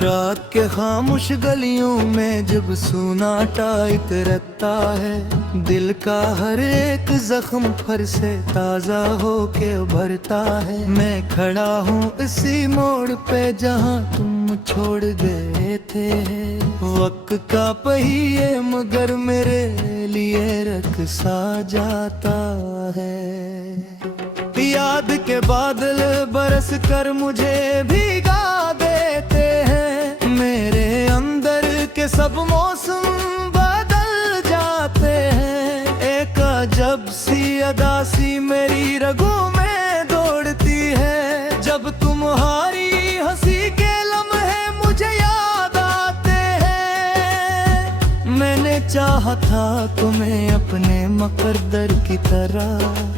रात के खामोश गलियों में जब सुनाटा इतरता है, दिल का हर एक जख्म फिर से ताजा होके भरता है। मैं खड़ा हूँ इसी मोड़ पे जहाँ तुम छोड़ गए थे। वक्त का पहिए मगर मेरे लिए रख सा जाता है। याद के बादल बरस कर मुझे भीगा देते हैं। मेरे अंदर के सब मौसम बदल जाते हैं। एक अजब सी अदासी मेरी रगों में दौड़ती है। जब तुम्हारी हंसी के लम्हे मुझे याद आते हैं। मैंने चाहा था तुम्हें अपने मुकद्दर की तरह,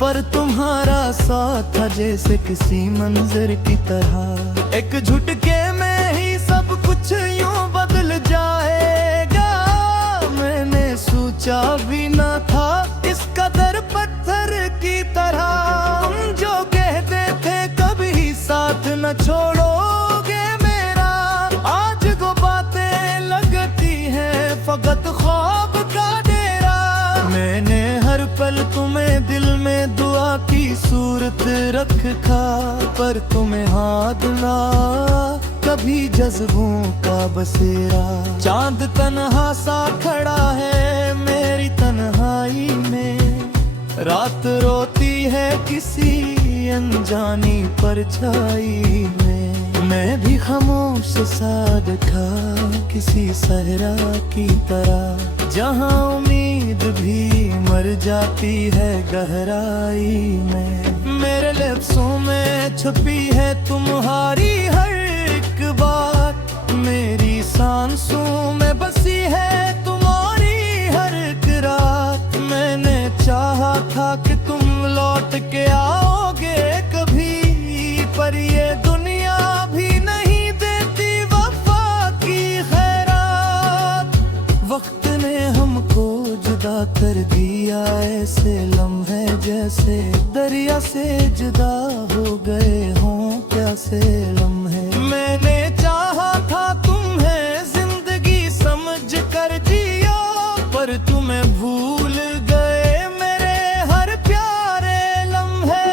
पर तुम्हारा साथ था जैसे किसी मंजर की तरह। एक झुटके में ही सब कुछ यूं बदल जाएगा। मैंने सोचा भी ना था इस कदर पत्थर की तरह। हम जो कहते थे कभी साथ न छोड़ोगे मेरा, आज वो बातें लगती हैं फकत ख्वाब का डेरा। मैंने हर पल तुम्हें दिल में दुआ की सूरत रखा, पर तुम्हें हाथ ना कभी जज्बों का बसेरा। चांद तन्हा सा खड़ा है मेरी तन्हाई में, रात रोती है किसी अनजानी परछाई में। मैं भी खामोश सा बैठा किसी सहरा की तरह, जहाँ उम्मीद भी मर जाती है गहराई में। मेरे लफ्ज़ों में छुपी है तुम्हारी हर एक बात, मेरी सांसों में बसी है तुम्हारी हर एक रात। मैंने चाहा था कि तुम लौट के आओगे कभी, पर ये दुनिया भी नहीं देती वफा की खैरात। वक्त ने हमको जुदा कर दिया ऐसे लम्हे जैसे दरिया से जुदा हो गए हों प्यासे लम्हे। मैंने चाहा था तुम्हें जिंदगी समझ कर जियो, पर तुम्हें भूल गए मेरे हर प्यारे लम्हे।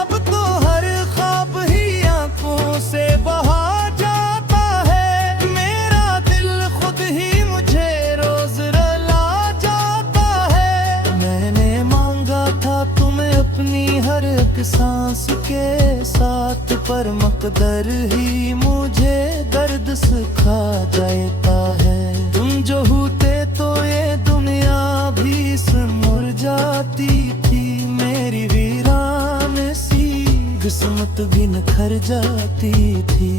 अब तो हर ख्वाब ही आंखों से बहा जाता है। मेरा दिल खुद ही मुझे रोज रुला जाता है। मैंने मांगा था तुम्हें अपनी हर एक सांस के साथ, पर मकदर ही मुझे दर्द सिखा जाता है। तुम जो होते तो ये दुनिया भी सिमर जाती थी। मेरी वीरान सी किस्मत भी निखर जाती थी।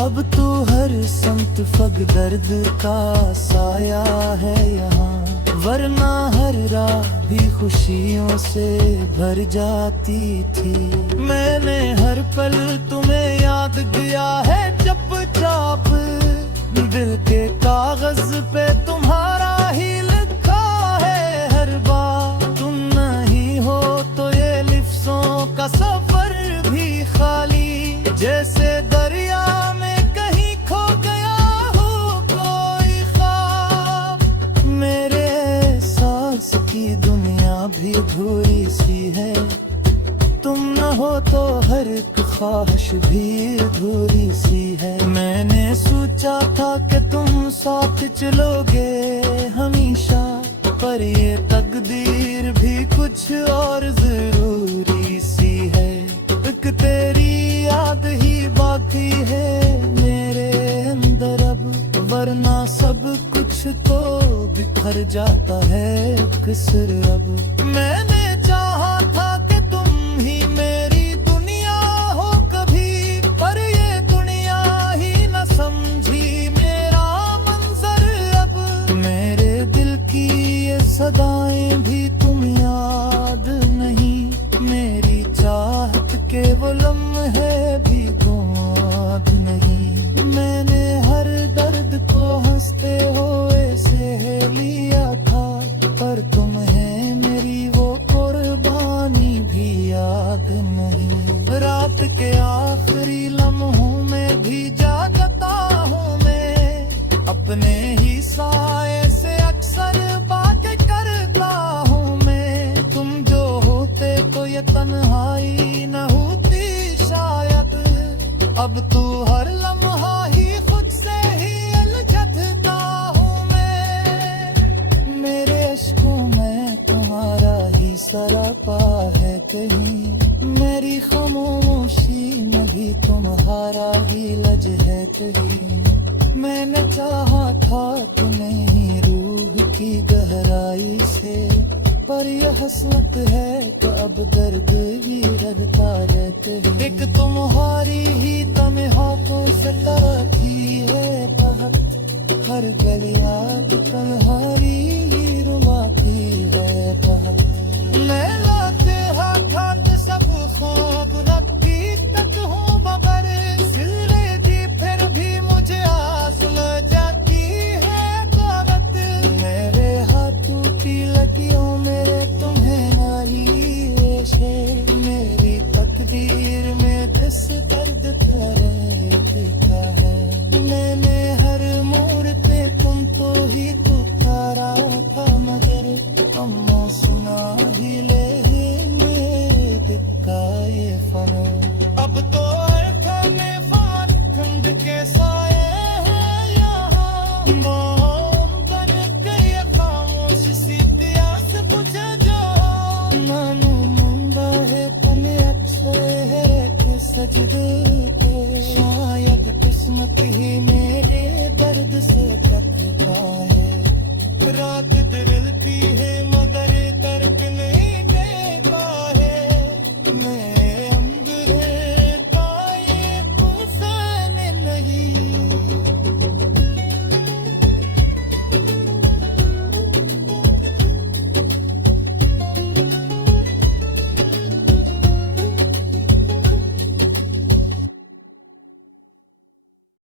अब तो हर संत फग दर्द का साया है यहाँ, वरना हर राह भी खुशियों से भर जाती थी। मैंने हर पल तुम्हें याद किया है चुपचाप, दिल के कागज पे तुम्हारा ही लिखा है हर बार। तुम नहीं हो तो ये लिफ्ज़ों का सफर भी खाली, जैसे दरिया में कहीं खो गया हो कोई ख्वाब। मेरे सांस की दुनिया भी अधूरी सी है, तुम न हो तो हर एक ख्वाहिश भी अधूरी सी है। मैंने सोचा था कि तुम साथ चलोगे हमेशा, पर ये तकदीर भी कुछ और जरूरी सी है। एक तेरी याद ही बाकी है मेरे अंदर अब, वरना सब कुछ तो बिखर जाता है किसर अब। मैंने चाहा था कि तुम ही मेरी दुनिया हो कभी, पर ये दुनिया ही न समझी मेरा मंजर अब। मेरे दिल की ये सदाएं भी तुम याद नहीं, मेरी चाहत के वो लम्हे भी याद नहीं। मैंने हर दर्द को हंसते हुए सह लिया था, पर तुम्हें मेरी वो कुर्बानी भी याद नहीं। रात के आखिरी लम्हों में भी जागता कहीं। मेरी खामोशी में भी तुम्हारा ही लज है कहीं। मैंने चाहा था तो नहीं रूह की गहराई से, पर यह हसरत है कि अब दर्द भी रहता है कहीं। एक तुम्हारी ही तन्हाइयों से तरती है बहुत, हर गलियां तुम्हारी ही रुलाती है बहुत। मैं लाते हाथ सब ख्वाब रखती तक हूँ मगर सिले दी फिर भी मुझे आस न जाती है ताकत। मेरे हाथ टूटी लगियों मेरे तुम्हें आई ये शेर, मेरी तकदीर में किस दर्द का है। मैंने हर मोड़ पे तुम तो ही पुकारा था मगर अम्मा सुना ही ले दिक्का ये फनो। अब तो अर्थने फान खंड के साए हैं यहाँ, मोम बन गई खामोश सी प्यास बुझ जाओ। नानू मुंडा है तने अच्छे है के सजदे के, शायद किस्मत ही मेरे दर्द से टकता है। रात दिल की